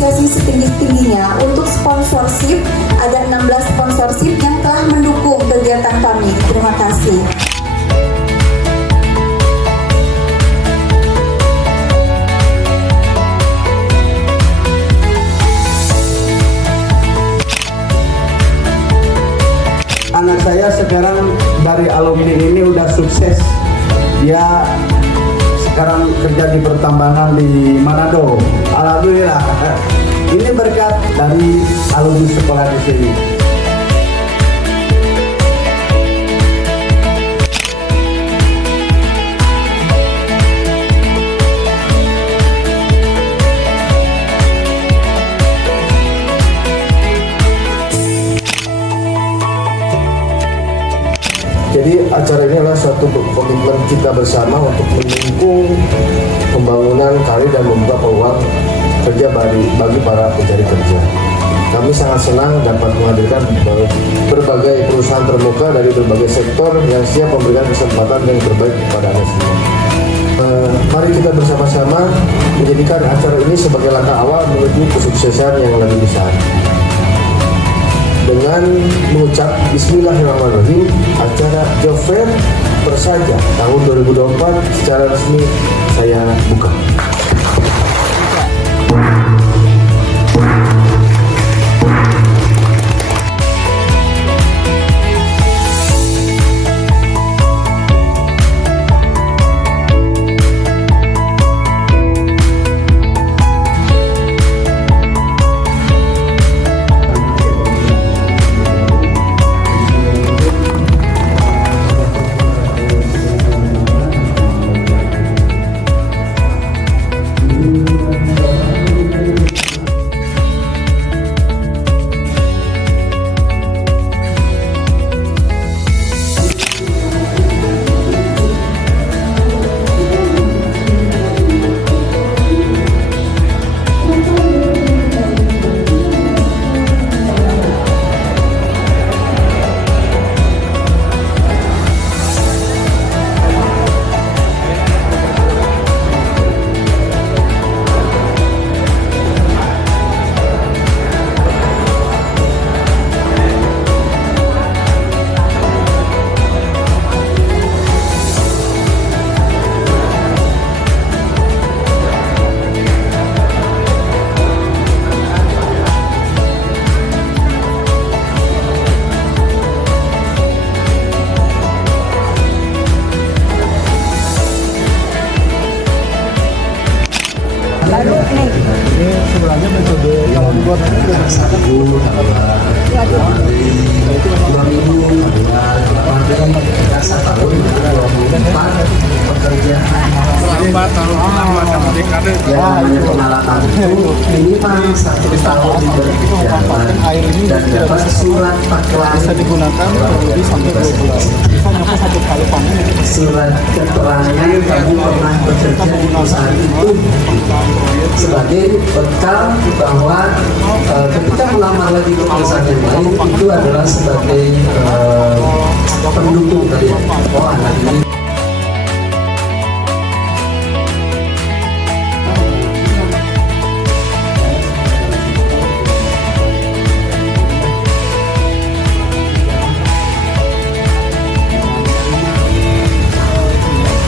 apresiasi setinggi-tingginya untuk sponsorship. Ada 16 sponsorship yang telah mendukung kegiatan kami. Terima kasih. Anak saya sekarang dari alumni ini udah sukses. Dia sekarang kerja di pertambangan di Manado. Alhamdulillah. Ini berkat dari alumni sekolah di sini. Jadi acara ini adalah suatu komitmen kita bersama untuk mendukung pembangunan kali dan membuka peluang kerja bagi para pencari kerja. Kami sangat senang dapat menghadirkan berbagai perusahaan terbuka dari berbagai sektor yang siap memberikan kesempatan yang terbaik kepada Anda semua. Mari kita bersama-sama menjadikan acara ini sebagai langkah awal menuju kesuksesan yang lebih besar. Dengan mengucap Bismillahirrahmanirrahim, acara Job Fair Persaja tahun 2024 secara resmi saya buka. Ini sebenarnya metode yang dibuat pengalaman minimal 1 tahun berjalan dan dapat surat pakai bisa digunakan kurang lebih sampai 2 bulan. Misalnya satu kali panen surat keterangan kamu pernah bekerja di perusahaan itu sebagai bekal bahwa ketika melamar lagi ke perusahaan yang lain itu adalah sebagai pendukung dari anak ini.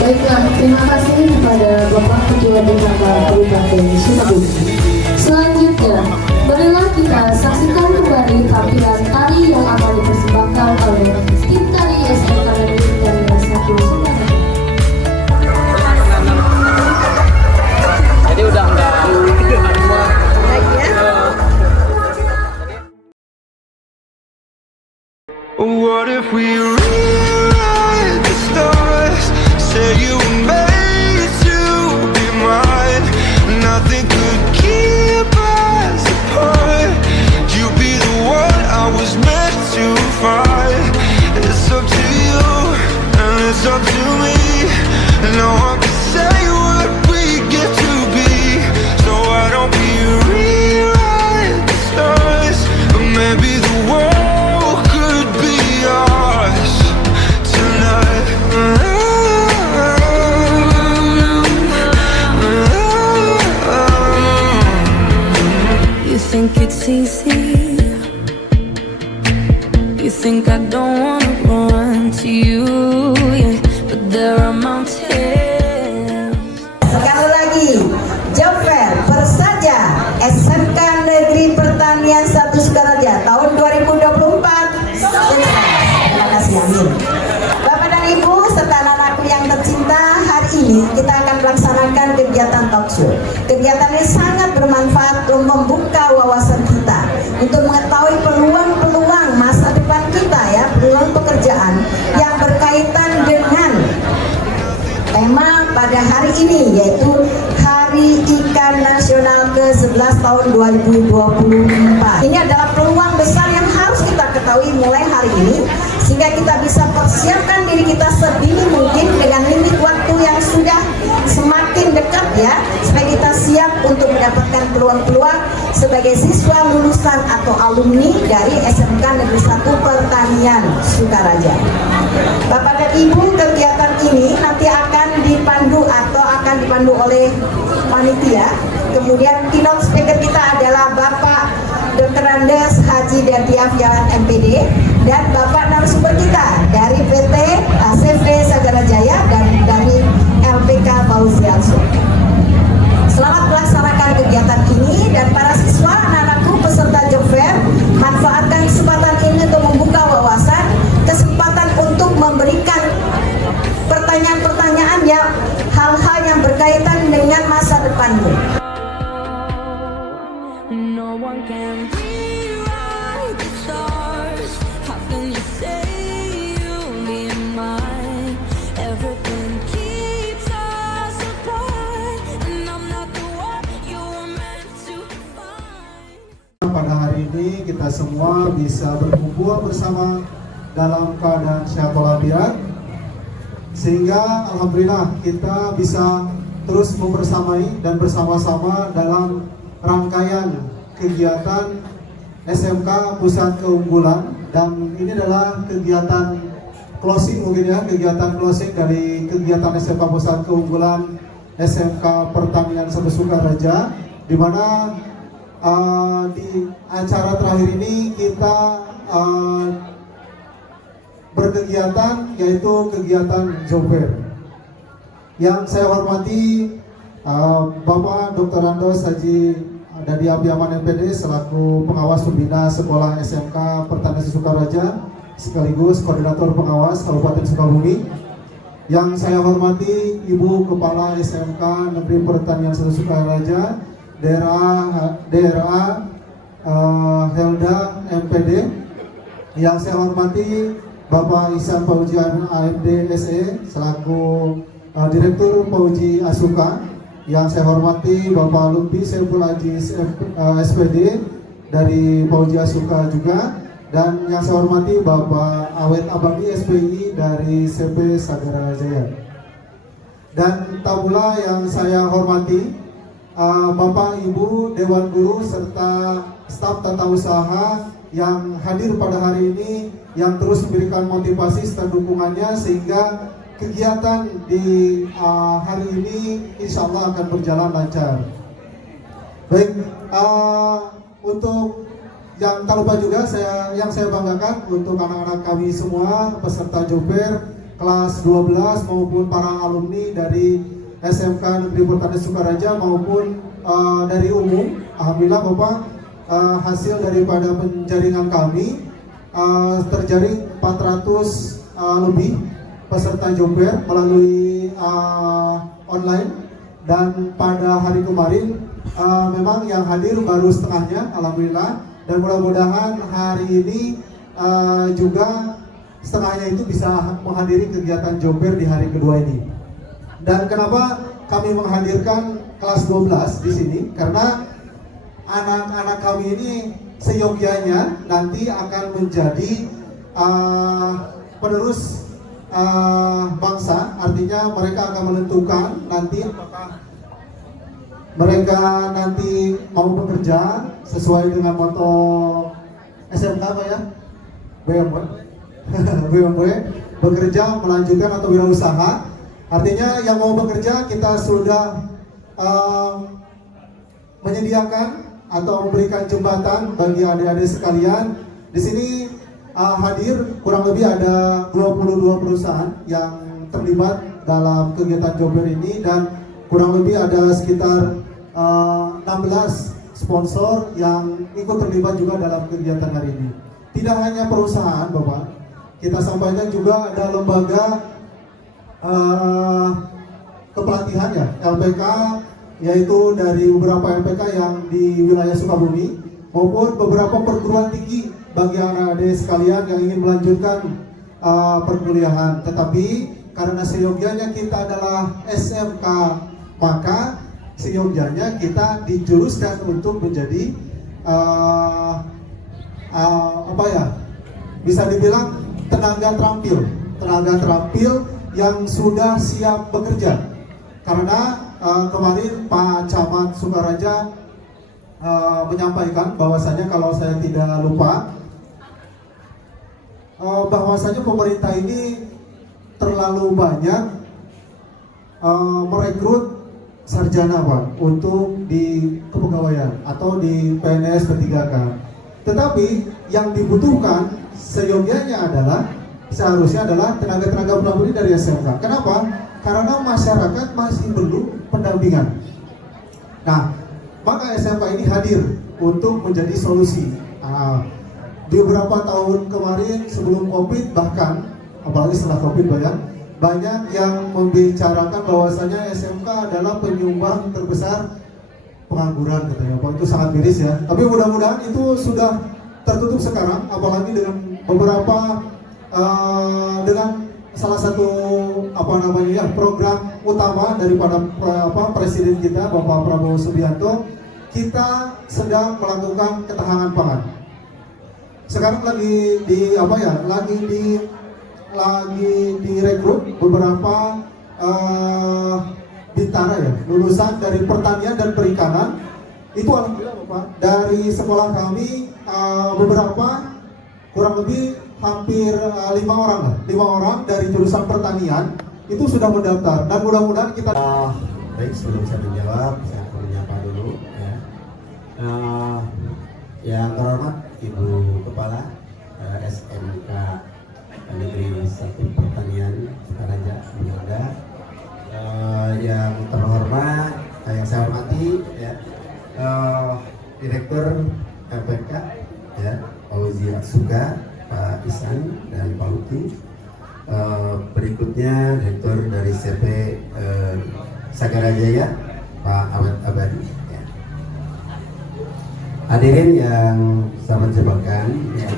Baiklah, terima kasih kepada Bapak Ketua DKK Kabupaten Sukabumi. Selanjutnya, marilah kita saksikan kembali tampilan tari yang akan dipersembahkan oleh tim tari SMK Negeri dari 1 Sukabumi. Jadi udah enggak What if we rewrite the stars? Say you were made to be mine. Nothing could keep us apart. You be the one I was meant to find. It's up to you and it's up to me. No one can say what we get to be. So why don't we rewrite the stars? Or maybe the world could be ours. think it's easy. You think I don't wanna run to you, yeah, but there are mountains. Sekali lagi, job fair Persaja SMK Negeri Pertanian 1 Sukaraja tahun 2024. Terima kasih, amin. Bapak dan Ibu serta anak-anakku yang tercinta, hari ini kita akan melaksanakan kegiatan talk show. Kegiatan ini sangat bermanfaat untuk membuka wawasan kita, untuk mengetahui peluang-peluang masa depan kita ya, peluang pekerjaan yang berkaitan dengan tema pada hari ini, yaitu Hari Ikan Nasional ke-11 tahun 2024. Ini adalah peluang besar yang harus kita ketahui mulai hari ini, sehingga kita bisa persiapkan diri kita sedini mungkin dengan limit waktu yang sudah semakin dekat ya, supaya kita siap untuk mendapatkan peluang-peluang sebagai siswa lulusan atau alumni dari SMK Negeri 1 Pertanian Sukaraja. Bapak dan Ibu, kegiatan ini nanti akan dipandu oleh panitia. Kemudian keynote speaker kita adalah Bapak Dr. Andes Haji Dardiafiawan MPD dan Bapak narasumber kita dari PT CV Sagarajaya dan dari LPK Bauziansu. Selamat melaksanakan kegiatan ini, dan para siswa, anak-anakku peserta job fair, manfaatkan kesempatan ini untuk membuka wawasan, kesempatan untuk memberikan pertanyaan-pertanyaan yang hal-hal yang berkaitan dengan masa depanmu. No one can rewrite the stars. How can you say you'll be mine? Everything keeps us apart, and I'm not the one you were meant to find. Pada hari ini kita semua bisa berkumpul bersama dalam keadaan sehat walafiat, sehingga alhamdulillah kita bisa terus membersamai dan bersama-sama dalam rangkaian kegiatan SMK Pusat Keunggulan. Dan ini adalah kegiatan closing mungkin ya, kegiatan closing dari kegiatan SMK Pusat Keunggulan SMK Pertanian 1 Sukaraja, di mana di acara terakhir ini kita berkegiatan, yaitu kegiatan job fair. Yang saya hormati Bapak Dr. Andes Haji Dardiafiawan MPD selaku pengawas pembina Sekolah SMK Pertanian Sukaraja sekaligus koordinator pengawas Kabupaten Sukabumi. Yang saya hormati Ibu Kepala SMK Negeri Pertanian 1 Sukaraja DRA Helda MPD. Yang saya hormati Bapak Ihsan Fauzi AMD SE selaku Direktur Fauzi Asuka. Yang saya hormati Bapak Lutfi Saiful Aziz SPD dari Fauzi Asuka juga. Dan yang saya hormati Bapak Awet Abadi SPI dari CP Sagarajaya. Dan tabula yang saya hormati Bapak Ibu Dewan Guru serta staf tata usaha yang hadir pada hari ini, yang terus memberikan motivasi serta dukungannya sehingga kegiatan di hari ini insya Allah akan berjalan lancar. Baik, untuk yang tak lupa juga yang saya banggakan untuk anak-anak kami semua peserta job fair kelas 12 maupun para alumni dari SMK Negeri Pertanian Sukaraja maupun dari umum. Alhamdulillah Bapak, hasil daripada penjaringan kami terjaring 400 lebih peserta job fair melalui online, dan pada hari kemarin memang yang hadir baru setengahnya, alhamdulillah. Dan mudah-mudahan hari ini juga setengahnya itu bisa menghadiri kegiatan job fair di hari kedua ini. Dan kenapa kami menghadirkan kelas 12 di sini? Karena anak-anak kami ini seyogyanya nanti akan menjadi penerus bangsa. Artinya mereka akan menentukan nanti apakah mereka nanti mau bekerja sesuai dengan moto SMK apa ya? BMW bekerja, melanjutkan atau wirausaha. Artinya yang mau bekerja kita sudah menyediakan atau memberikan jembatan bagi adik-adik sekalian. Di sini hadir kurang lebih ada 22 perusahaan yang terlibat dalam kegiatan job fair ini, dan kurang lebih ada sekitar 16 sponsor yang ikut terlibat juga dalam kegiatan hari ini. Tidak hanya perusahaan, Bapak, kita sampaikan juga ada lembaga kepelatihan ya, LPK, yaitu dari beberapa LPK yang di wilayah Sukabumi maupun beberapa perguruan tinggi bagi anak-adik sekalian yang ingin melanjutkan perkuliahan. Tetapi karena seyogyanya kita adalah SMK, maka seyogyanya kita dijuruskan untuk menjadi bisa dibilang tenaga terampil yang sudah siap bekerja. Karena kemarin Pak Camat Sukaraja menyampaikan bahwasanya, kalau saya tidak lupa, bahwasanya pemerintah ini terlalu banyak merekrut sarjana, Pak, untuk di kepegawaian atau di PNS P3K. Tetapi yang dibutuhkan seyogyanya seharusnya adalah tenaga-tenaga pendamping dari SMK. Kenapa? Karena masyarakat masih perlu pendampingan. Nah, maka SMK ini hadir untuk menjadi solusi. Di beberapa tahun kemarin sebelum COVID, bahkan apalagi setelah COVID, banyak yang membicarakan bahwasanya SMK adalah penyumbang terbesar pengangguran, katanya. Pak, itu sangat miris ya. Tapi mudah-mudahan itu sudah tertutup sekarang, apalagi dengan beberapa dengan salah satu program utama daripada Presiden kita, Bapak Prabowo Subianto. Kita sedang melakukan ketahanan pangan. Sekarang lagi direkrut beberapa bintara ya, lulusan dari pertanian dan perikanan. Itu alhamdulillah, Bapak, dari sekolah kami beberapa kurang lebih hampir 5 orang dari jurusan pertanian itu sudah mendaftar, dan mudah-mudahan kita Baik, sebelum saya menjawab, saya akan menyapa dulu ya. Yang terhormat Ibu Kepala SMK Negeri 1 Pertanian Sukaraja, Bunda. Yang terhormat, yang saya hormati ya, Direktur LPK ya, Pak Uzi Atsuka, Pak Isan dan Pak Luki. Berikutnya Direktur dari CP Sagarajaya, Pak Awet Abadi ya. Hadirin yang saya menjembatkan ya.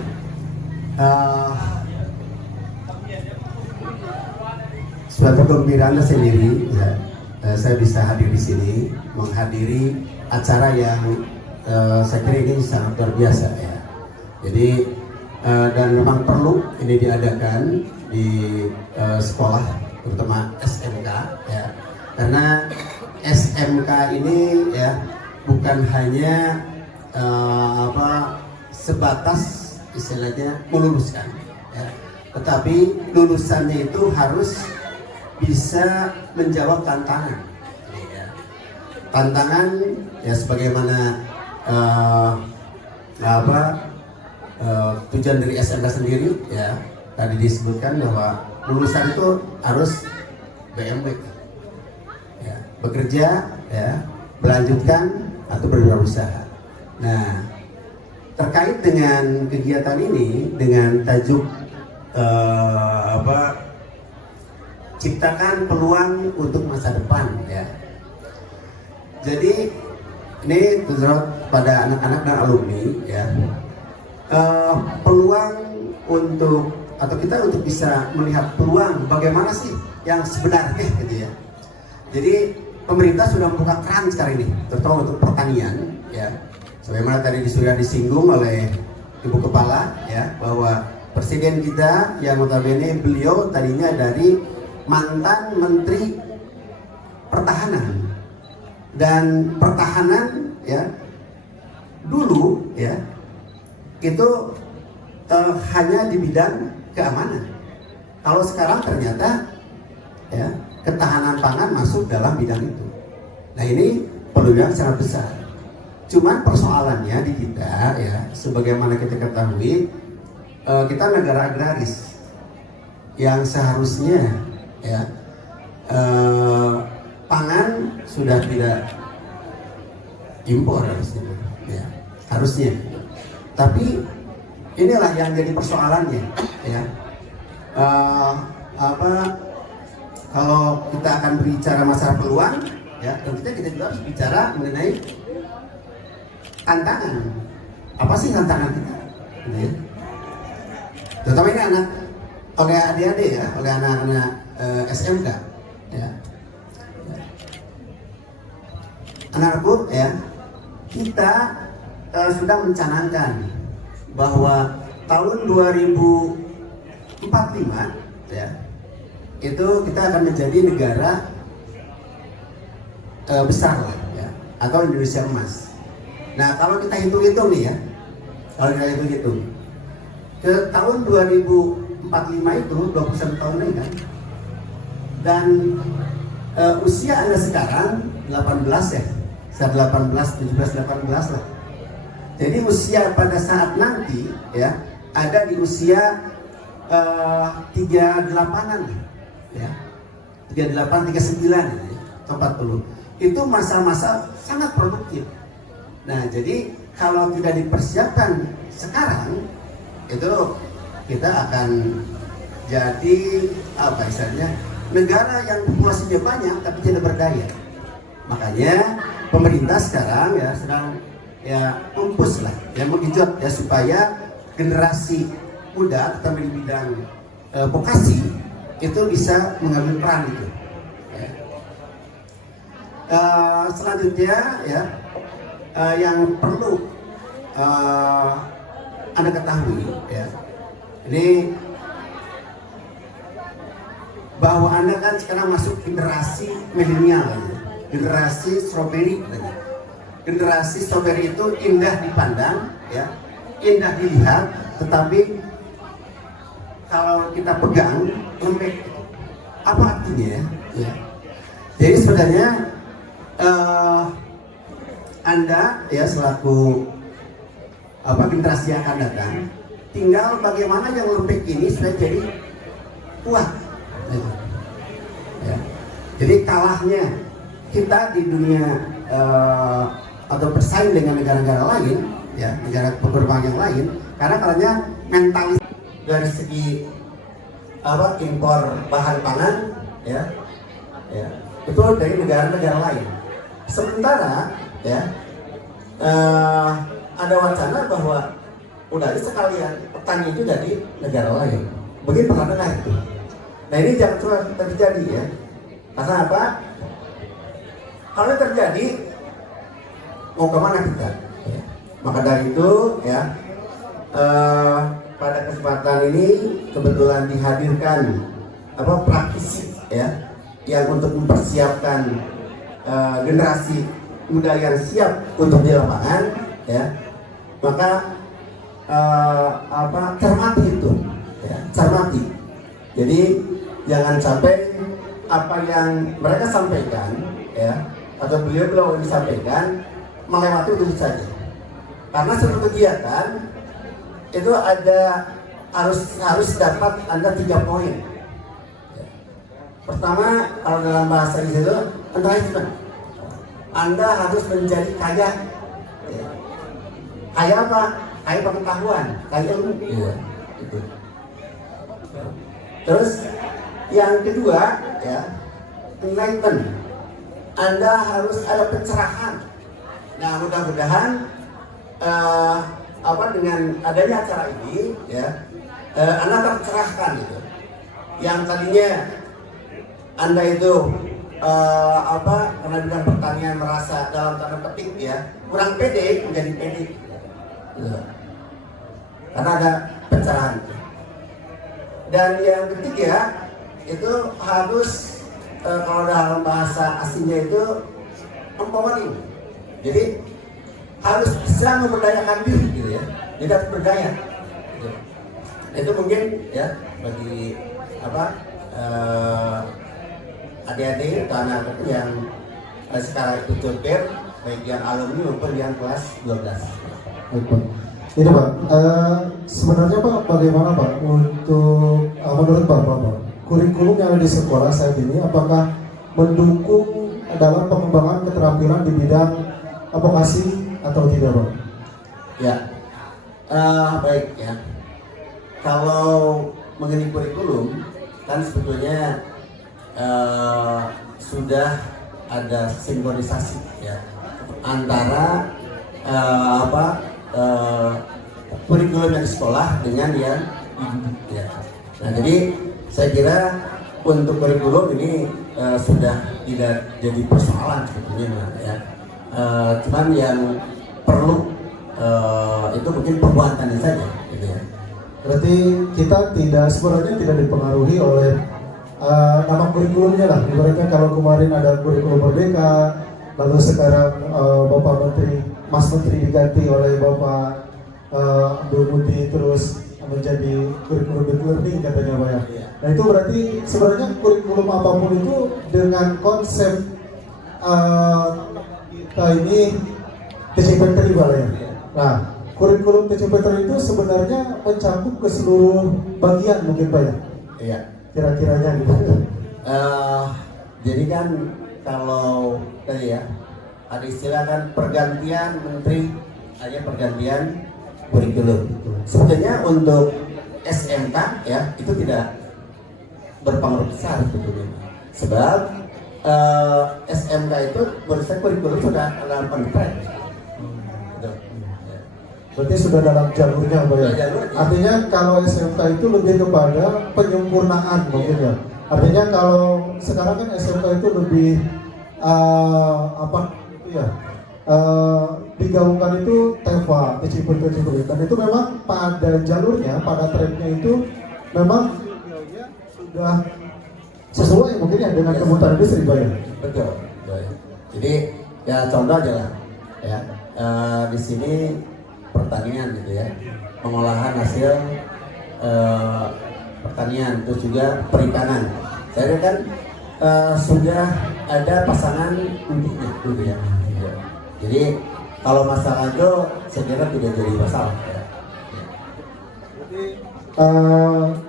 Suatu kegembiraan sendiri ya, saya bisa hadir di sini, menghadiri acara yang saya kira ini sangat luar biasa ya. Jadi dan memang perlu ini diadakan di sekolah, terutama SMK ya, karena SMK ini ya bukan hanya sebatas istilahnya meluluskan ya, tetapi lulusannya itu harus bisa menjawab tantangan ya. Tantangan ya, sebagaimana tujuan dari SMK sendiri ya, tadi disebutkan bahwa lulusan itu harus BMW ya, bekerja ya, melanjutkan atau berwirausaha. Nah, terkait dengan kegiatan ini dengan tajuk ciptakan peluang untuk masa depan ya. Jadi ini terjawab pada anak-anak dan alumni ya, peluang untuk atau kita untuk bisa melihat peluang bagaimana sih yang sebenarnya gitu ya. Jadi pemerintah sudah membuka keran sekarang ini, terutama untuk pertanian ya. Sebagaimana tadi sudah disinggung oleh Ibu Kepala ya, bahwa Presiden kita yang notabene beliau tadinya dari mantan Menteri Pertahanan, dan pertahanan ya dulu ya itu hanya di bidang keamanan. Kalau sekarang ternyata ya ketahanan pangan masuk dalam bidang itu. Nah, ini peluang sangat besar. Cuman persoalannya di kita ya, sebagaimana kita ketahui, kita negara agraris yang seharusnya ya pangan sudah tidak impor harusnya. Tapi inilah yang jadi persoalannya ya. Kalau kita akan berbicara masalah peluang ya, tentunya kita juga harus bicara mengenai tantangan. Apa sih tantangan kita? Ya. Terutama ini oleh adik-adik ya, oleh anak-anak SMK ya. Anak-anakku ya, kita sudah mencanangkan bahwa tahun 2045 ya, itu kita akan menjadi negara besar lah ya, atau Indonesia emas. Nah kalau kita hitung-hitung nih ya, kalau kita hitung-hitung ke tahun 2045 itu 21 tahun lagi kan, dan usia Anda sekarang 18 ya, 18, 17, 18 lah. Jadi usia pada saat nanti ya ada di usia 38-an ya, 38, 39 ya, 40. Itu masa-masa sangat produktif. Nah jadi kalau tidak dipersiapkan sekarang, itu kita akan jadi apa istilahnya, negara yang populasinya banyak tapi tidak berdaya. Makanya pemerintah sekarang ya sedang ya mempush lah, ya menggenjot ya supaya generasi muda terutama di bidang vokasi itu bisa mengambil peran gitu. Ya. Selanjutnya ya yang perlu Anda ketahui ya, ini bahwa Anda kan sekarang masuk generasi milenial ya. Generasi strawberry, generasi strawberry itu indah dipandang, ya, indah dilihat, tetapi kalau kita pegang lembek. Apa artinya? Ya. Jadi sebenarnya Anda ya selaku generasi yang akan datang, tinggal bagaimana yang lembek ini supaya jadi kuat. Gitu. Ya. Jadi kalahnya kita di dunia atau bersaing dengan negara-negara lain, ya negara berkembang yang lain, karena kalahnya mentalis dari segi impor bahan pangan, ya itu dari negara-negara lain. Sementara ya ada wacana bahwa udah sekalian petani itu dari negara lain. Begitu pernah dengar itu. Nah ini jangan cuma terjadi ya. Karena apa? Kalau terjadi, mau kemana kita? Ya. Maka dari itu, ya pada kesempatan ini kebetulan dihadirkan praktisi, ya, yang untuk mempersiapkan generasi muda yang siap untuk di lapangan, ya. Maka cermati itu, ya, cermati. Jadi jangan sampai apa yang mereka sampaikan, ya, atau beliau yang disampaikan melewati itu saja. Karena seluruh kegiatan itu ada harus dapat Anda 3 poin. Ya. Pertama, kalau dalam bahasa itu enlightenment. Anda harus menjadi kaya. Ya. Kaya apa? Kaya pengetahuan, kaya ilmu. Ya. Itu. Terus yang kedua, ya, enlightenment. Anda harus ada pencerahan. Nah, mudah-mudahan dengan adanya acara ini, ya, Anda tercerahkan gitu. Yang tadinya Anda itu karena bidang pertanian merasa dalam tanda petik ya kurang pede, menjadi pede. Ya. Karena ada pencerahan. Dan yang ketiga itu harus kalau dalam bahasa aslinya itu empowering. Jadi harus bisa memberdayakan diri gitu ya. Jadi harus berdaya. Gitu. Itu mungkin ya bagi adik-adik atau anak-anak yang sekarang ikut jober baik yang alumni maupun yang kelas 12. Baik, Pak. Ini Pak, sebenarnya Pak bagaimana Pak untuk menurut Bapak, kurikulum yang ada di sekolah saat ini apakah mendukung dalam pengembangan keterampilan di bidang vokasi atau tidak Pak? Ya, baik ya. Kalau mengenai kurikulum kan sebetulnya sudah ada sinkronisasi ya antara kurikulum yang di sekolah dengan yang ya. Nah jadi saya kira untuk kurikulum ini sudah tidak jadi persoalan sebetulnya ya. Cuman yang perlu itu mungkin perbuatannya saja gitu ya. Berarti kita sebenarnya tidak dipengaruhi oleh nama kurikulumnya lah. Ibaratnya kalau kemarin ada kurikulum Merdeka, lalu sekarang Mas Menteri diganti oleh Bapak Abdul Muti terus menjadi kurikulum learning katanya Pak ya. Nah itu berarti sebenarnya kurikulum apapun itu dengan konsep kita ini TCP3 Pak ya. Nah kurikulum TCP3 itu sebenarnya mencakup ke seluruh bagian mungkin Pak ya. Iya. Kira-kiranya gitu. Jadi kan kalau tadi ya ada istilah kan pergantian menteri, ada pergantian kurikulum. Sebetulnya untuk SMK ya itu tidak berpengaruh besar sebetulnya. Sebab SMK itu berdasarkan kurikulum sudah dalam kontrak. Berarti sudah dalam jalurnya Pak ya. Artinya kalau SMK itu lebih kepada penyempurnaan mungkin ya. Artinya kalau sekarang kan SMK itu lebih digabungkan itu TEFA, TCP3 dan itu memang pada jalurnya, pada tracknya itu memang sudah sesuai mungkin ya dengan kebutuhan industri Pak ya. Betul. Jadi ya contoh aja lah ya di sini pertanian gitu ya, pengolahan hasil pertanian, terus juga perikanan. Saya kan sudah ada pasangan intinya gitu ya. Jadi kalau masalah itu saya kira tidak jadi masalah. Ya. Jadi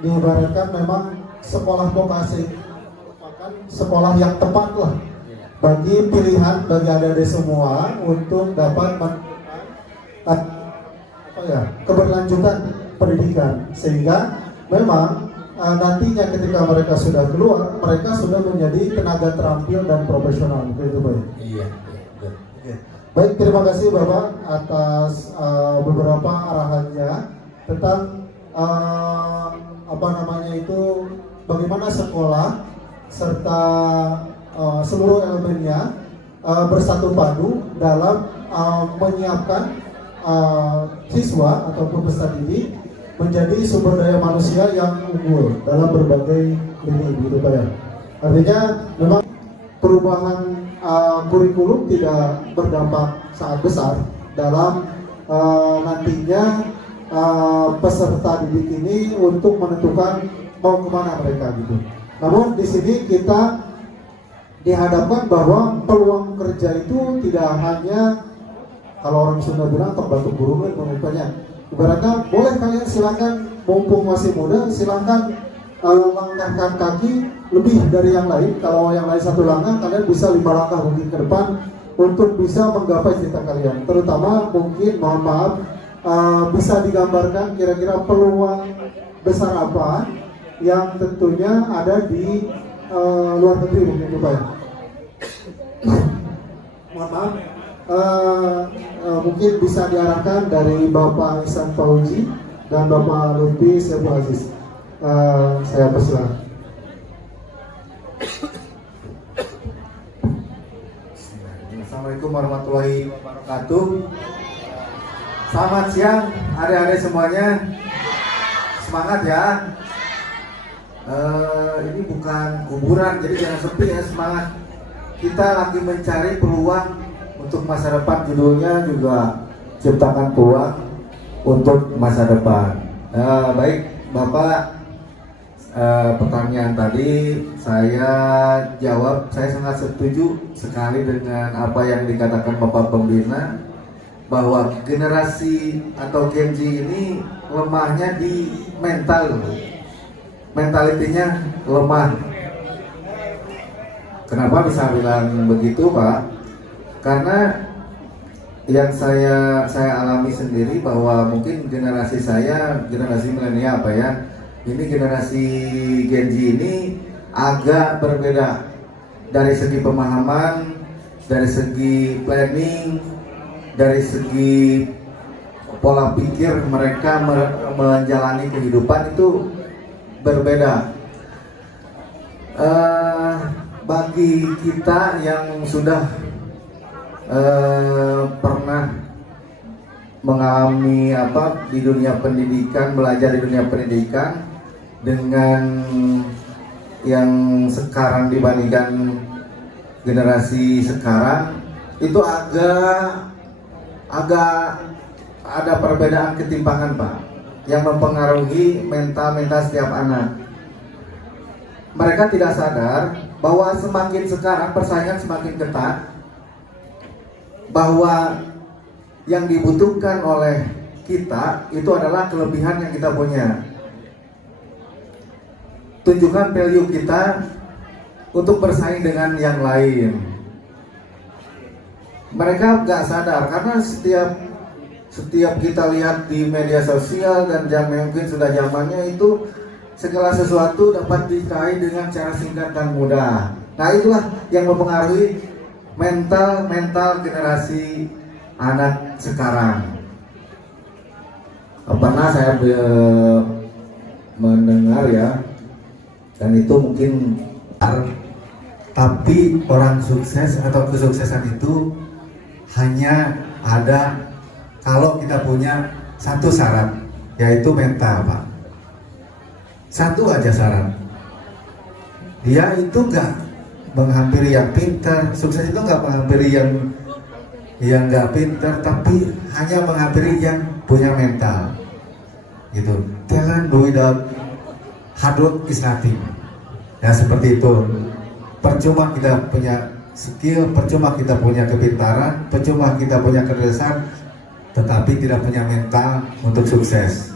diibaratkan memang sekolah vokasi merupakan sekolah yang tepat lah bagi pilihan bagi adik-adik semua untuk dapat keberlanjutan pendidikan sehingga memang nantinya ketika mereka sudah keluar mereka sudah menjadi tenaga terampil dan profesional begitu Pak. Iya. Baik, terima kasih Bapak atas beberapa arahannya tentang bagaimana sekolah serta seluruh elemennya bersatu padu dalam menyiapkan siswa ataupun peserta didik menjadi sumber daya manusia yang unggul dalam berbagai lini gitu Pak ya. Artinya memang perubahan kurikulum tidak berdampak sangat besar dalam nantinya peserta didik ini untuk menentukan mau kemana mereka gitu. Namun di sini kita dihadapkan bahwa peluang kerja itu tidak hanya kalau orang Sunda bilang terbantu burung pemimpinnya. Ibaratnya boleh kalian silakan mumpung masih muda silakan langkahkan kaki lebih dari yang lain. Kalau yang lain 1 langkah kalian bisa 5 langkah mungkin ke depan untuk bisa menggapai cita kalian. Terutama mungkin mohon maaf bisa digambarkan kira-kira peluang besar apa yang tentunya ada di luar negeri mungkin Pak ya. Mohon maaf. Mungkin bisa diarahkan dari Bapak Ihsan Fauzi dan Bapak Lutfi Syariful Aziz. Saya persilakan. Assalamualaikum warahmatullahi wabarakatuh. Selamat siang adik-adik semuanya. Semangat ya. Ini bukan kuburan jadi jangan sepi ya, semangat. Kita lagi mencari peluang untuk masa depan, judulnya juga ciptakan peluang untuk masa depan. Baik Bapak pertanyaan tadi, saya jawab, saya sangat setuju sekali dengan apa yang dikatakan Bapak Pembina, bahwa generasi atau Gen Z ini lemahnya di mental, mentalitinya lemah. Kenapa bisa bilang begitu, Pak? Karena yang saya alami sendiri bahwa mungkin generasi saya, generasi milenial apa ya, ini generasi Gen Z ini agak berbeda dari segi pemahaman, dari segi planning, dari segi pola pikir mereka menjalani kehidupan itu berbeda. Bagi kita yang sudah pernah mengalami di dunia pendidikan, belajar di dunia pendidikan dengan yang sekarang dibandingkan generasi sekarang, itu agak ada perbedaan ketimpangan, Pak, yang mempengaruhi mental setiap anak. Mereka tidak sadar bahwa semakin sekarang persaingan semakin ketat, bahwa yang dibutuhkan oleh kita itu adalah kelebihan yang kita punya. Tunjukkan value kita untuk bersaing dengan yang lain. Mereka nggak sadar karena setiap kita lihat di media sosial dan mungkin sudah zamannya itu segala sesuatu dapat diraih dengan cara singkat dan mudah. Nah, itulah yang mempengaruhi mental generasi anak sekarang. Pernah saya mendengar ya, dan itu mungkin, tapi orang sukses atau kesuksesan itu hanya ada kalau kita punya satu syarat, yaitu mental, Pak. Satu aja syarat, dia itu gak menghampiri yang pintar. Sukses itu gak menghampiri yang gak pintar, tapi hanya menghampiri yang punya mental gitu. Talent without hard work is nothing. Ya seperti itu. Percuma kita punya skill, percuma kita punya kepintaran, percuma kita punya kecerdasan, tetapi tidak punya mental untuk sukses.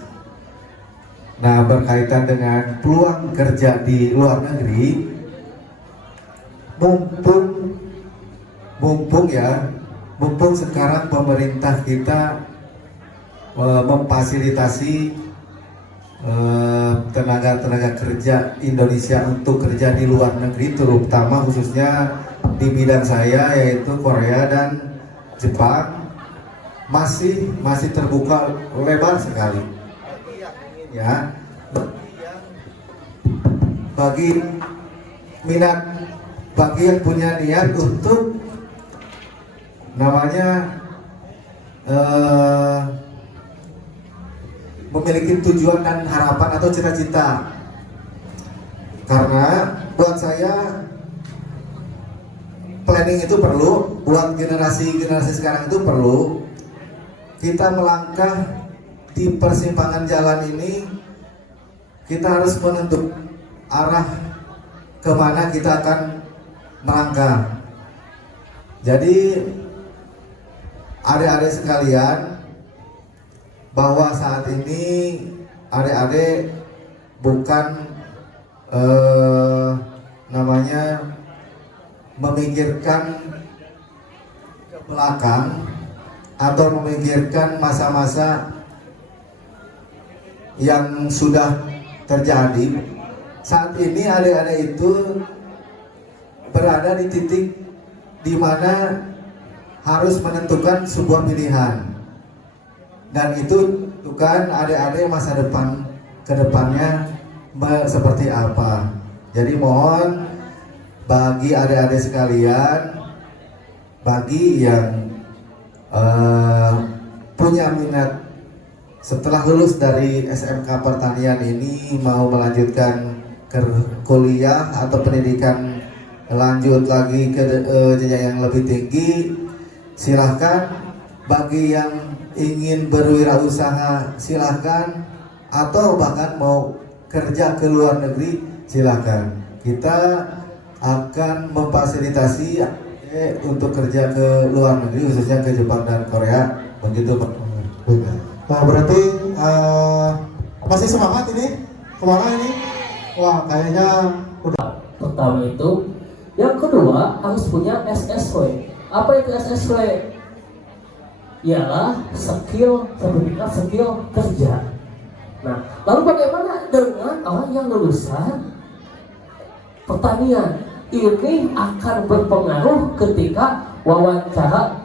Nah, berkaitan dengan peluang kerja di luar negeri, mumpung sekarang pemerintah kita memfasilitasi tenaga kerja Indonesia untuk kerja di luar negeri, terutama khususnya di bidang saya yaitu Korea dan Jepang, masih terbuka lebar sekali. Ya, bagi yang punya niat untuk memiliki tujuan dan harapan atau cita-cita. Karena buat saya planning itu perlu, buat generasi sekarang itu perlu. Kita melangkah di persimpangan jalan ini, kita harus menentukan arah kemana kita akan melangkah. Jadi adik-adik sekalian, bahwa saat ini adik-adik bukan memikirkan ke belakang atau memikirkan masa-masa yang sudah terjadi. Saat ini adik-adik itu berada di titik di mana harus menentukan sebuah pilihan, dan itu tentukan adik-adik masa depan kedepannya seperti apa. Jadi mohon bagi adik-adik sekalian, bagi yang punya minat setelah lulus dari SMK Pertanian ini mau melanjutkan ke kuliah atau pendidikan lanjut lagi ke jenjang yang lebih tinggi, silahkan. Bagi yang ingin berwirausaha silahkan, atau bahkan mau kerja ke luar negeri, silakan. Kita akan memfasilitasi untuk kerja ke luar negeri, khususnya ke Jepang dan Korea. Begitu Pak. Nah berarti masih semangat ini kemana ini? Wah kayaknya udah. Pertama itu, yang kedua harus punya SSW. Apa itu SSW? Ialah sertifikat skill kerja. Nah, lalu bagaimana dengan orang yang lulusan pertanian? Ini akan berpengaruh ketika wawancara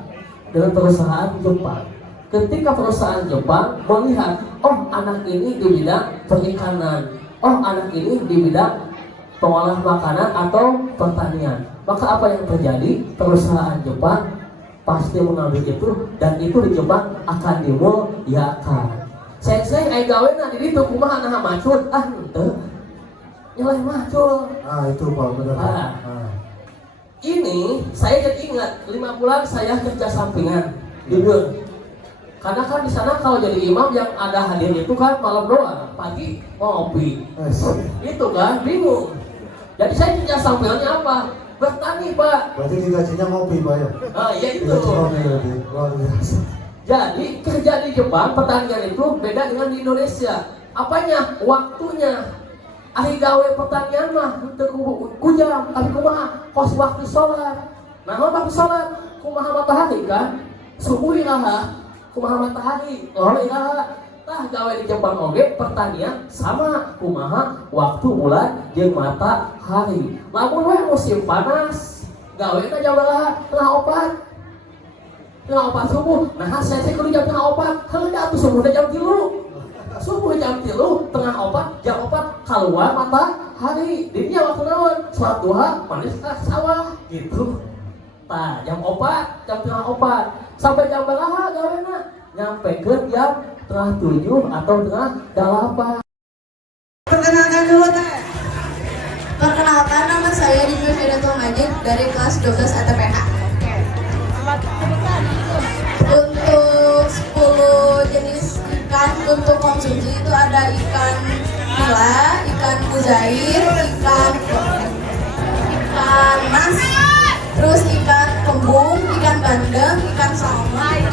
dengan perusahaan Jepang. Ketika perusahaan Jepang melihat, oh anak ini di bidang perikanan, oh anak ini di bidang pengolah makanan atau pertanian, maka apa yang terjadi? Perusahaan Jepang pasti mengambil itu, dan itu di Jepang akan dimuliakan. Saya gawe na di ditu kumaha nah macul henteu nilai macul. Nah itu Pak benar. Ini saya jadi ingat 5 bulan saya kerja sampingan di BUR. Karena kan di sana kalau jadi imam yang ada hadir itu kan malam doang, pagi ngopi. Itu kan bingung. Jadi saya kerja sampingannya apa? Bertani Pak. Berarti digajinya ngopi Pak ya? Iya itu. Digaji ngopi berarti. Luar biasa. Jadi kerja di Jepang pertanian itu beda dengan di Indonesia. Apanya? Waktunya. Ahli gawe pertanian mah kujam, tapi kumaha kos waktu sholat. Nah waktu sholat kumaha matahari kan? Subuh iraha, kumaha matahari, lor iraha. Tah gawe di Jepang oge pertanian sama kumaha waktu bulan jeung matahari. Lamun we musim panas, gawe na jam berapa? Tengah opat subuh. Nah saya kudu jam tengah opat. Heula atuh subuh jam 3. Subuh jam 3, tengah opat, jam 4 keluar matahari. Dinya waktu naon? Salat duha, manis ka sawah gitu. Tah jam 4, jam tengah 4 sampai jam berapa gawena? Nyampe ke jam tengah 7 atau tengah 8. Perkenalkan dulu Teh. Perkenalkan, nama saya Dinda Fidatul Majid dari kelas 12 ATPH. Untuk 10 jenis ikan untuk konsumsi itu ada ikan nila, ikan mujair, ikan mas, terus ikan kembung, ikan bandeng, ikan salmon.